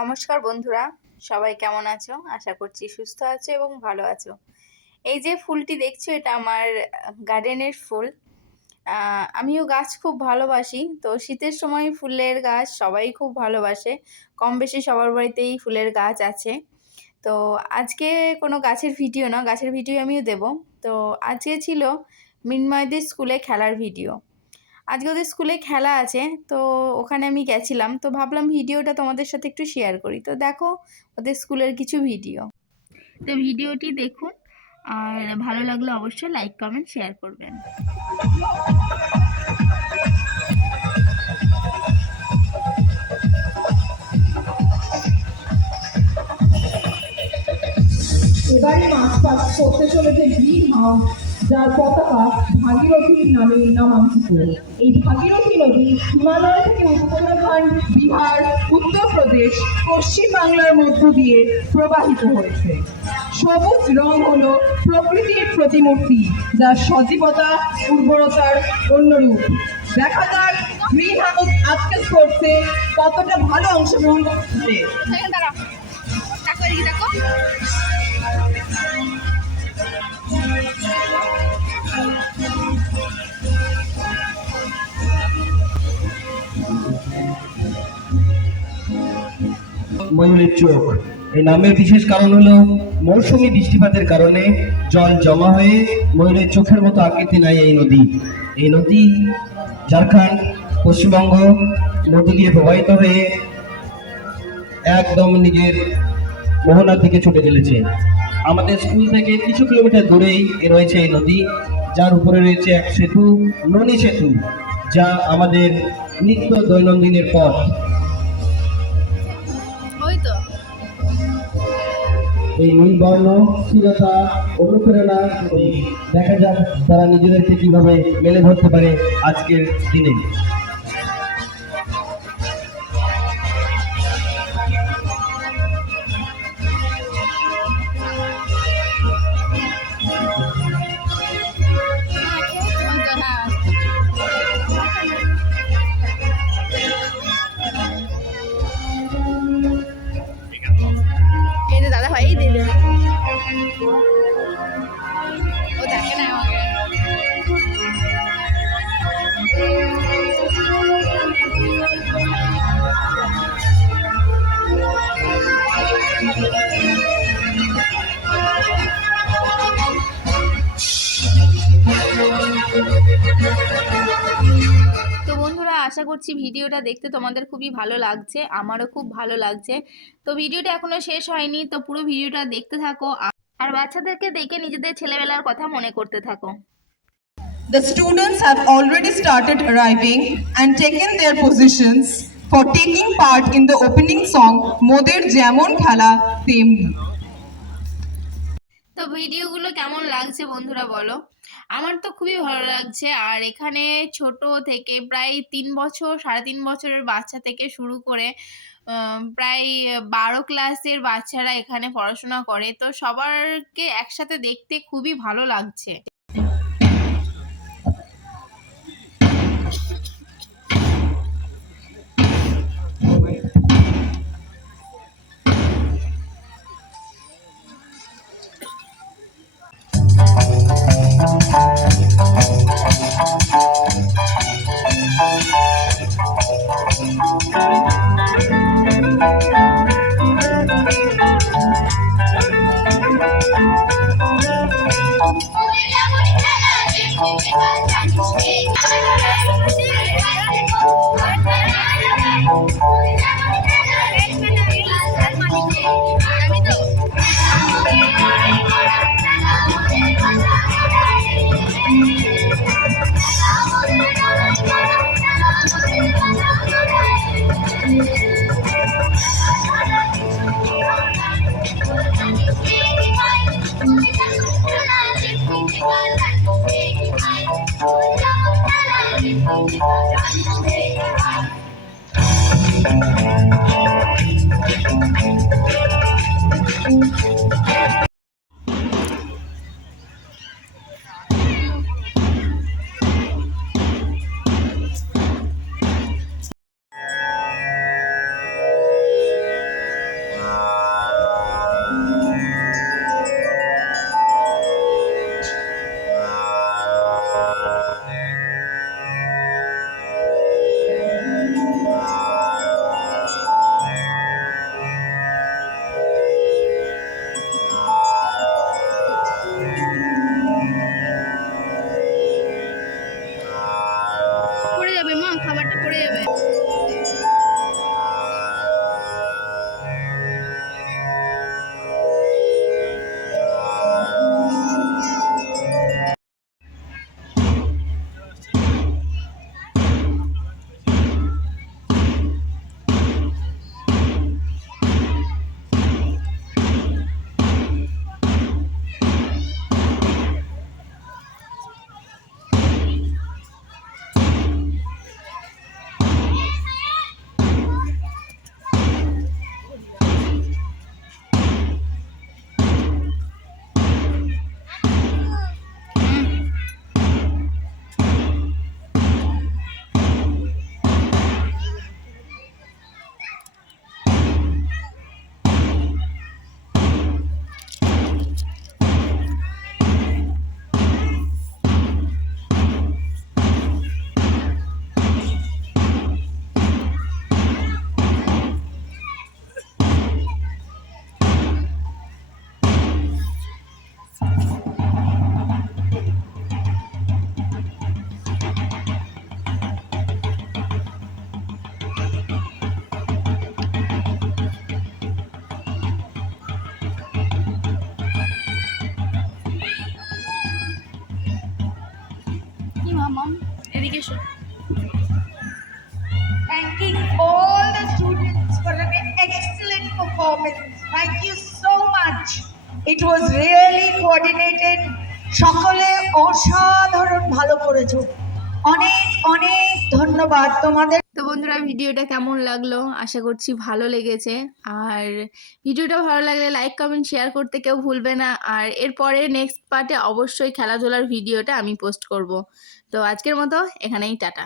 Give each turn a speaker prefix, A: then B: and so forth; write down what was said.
A: নমস্কার বন্ধুরা, সবাই কেমন আছো? আশা করছি সুস্থ আছো এবং ভালো আছো। এই যে ফুলটি দেখছ, এটা আমার গার্ডেনের ফুল। আমিও গাছ খুব ভালোবাসি। তো শীতের সময় ফুলের গাছ সবাই খুব ভালোবাসে। কম বেশি সবার বাড়িতেই ফুলের গাছ আছে। তো আজকে কোনো গাছের ভিডিও না, গাছের ভিডিও আমিও দেব। তো আজকে ছিল মৃন্ময়দের স্কুলে খেলার ভিডিও। আজকে ওদের স্কুলে খেলা আছে, তো ওখানে আমি গেছিলাম। তো ভাবলাম ভিডিওটা তোমাদের সাথে একটু শেয়ার করি। তো দেখো ওদের স্কুলের কিছু ভিডিও তো ভিডিওটি দেখুন, আর ভালো লাগলে অবশ্যই লাইক কমেন্ট শেয়ার করবেন।
B: এবারে মাছ পাস করতে চলেছে গ্রিন হাউস। যার পতাকা ভাগীরথীর নামে নামাঙ্কিত। এই ভাগীরথী নদী হিমালয় থেকে উত্তরাখণ্ড বিহার উত্তরপ্রদেশ পশ্চিম বাংলার মধ্য দিয়ে প্রবাহিত হয়েছে। সবুজ রং হলো প্রকৃতির প্রতিমূর্তি, যা সজীবতা, উর্বরতার অন্যরূপ। দেখা যাক গ্রিন হাউস আজকে করছে কতটা ভালো অংশগ্রহণ করছে
C: ময়ূরের চোখ। এই নামের বিশেষ কারণ হলো মৌসুমী বৃষ্টিপাতের কারণে জল জমা হয়ে ময়ূরের চোখের মতো আকৃতি নাই এই নদী। এই নদী ঝাড়খণ্ড, পশ্চিমবঙ্গ মধ্য দিয়ে প্রবাহিত হয়ে একদম নিজের মোহনার দিকে ছুটে চলেছে। আমাদের স্কুল থেকে কিছু কিলোমিটার দূরেই রয়েছে এই নদী, যার উপরে রয়েছে এক সেতু, ননী সেতু, যা আমাদের নিত্য দৈনন্দিনের পথ। এই নীলবর্ণ স্থিরতা অনুপ্রেরণা দেখা যাক তারা নিজেদেরকে কীভাবে মেলে ধরতে পারে আজকের দিনে।
A: ও দেখে না আমাকে তো বন্ধুরা, আশা করছি ভিডিওটা দেখতে তোমাদের খুবই ভালো লাগছে, আমারও খুব ভালো লাগছে। তো ভিডিওটা এখনও শেষ হয়নি, তো পুরো ভিডিওটা দেখতে থাকো। আর বাচ্চাদেরকে দেখে নিজেদের ছেলেবেলার কথা মনে করতে থাকো।
B: The students have already started arriving and taken their positions for taking part in the opening song মোদের যেমন খেলা তেমনি
A: তো ভিডিওগুলো কেমন লাগছে বন্ধুরা বলো? আমার তো খুবই ভালো লাগছে। আর এখানে ছোট থেকে প্রায় তিন বছর সাড়ে তিন বছরের বাচ্চা থেকে শুরু করে প্রায় বারো ক্লাসের বাচ্চারা এখানে পড়াশোনা করে। তো সবারকে একসাথে দেখতে খুবই ভালো লাগছে। Thank you. এসো
D: thanking all the students for an excellent performance. Thank you so much. It was really coordinated. সকলে অসাধারণ ভালো করেছ অনেক অনেক ধন্যবাদ তোমাদের
A: বন্ধুরা, ভিডিওটা কেমন লাগল? আশা করছি ভালো লেগেছে। আর ভিডিওটা ভালো লাগলে লাইক কমেন্ট শেয়ার করতে কেউ ভুলবে না। আর এরপরে নেক্সট পার্টে অবশ্যই খেলাধুলার ভিডিওটা আমি পোস্ট করব। তো আজকের মতো এখানেই, টাটা।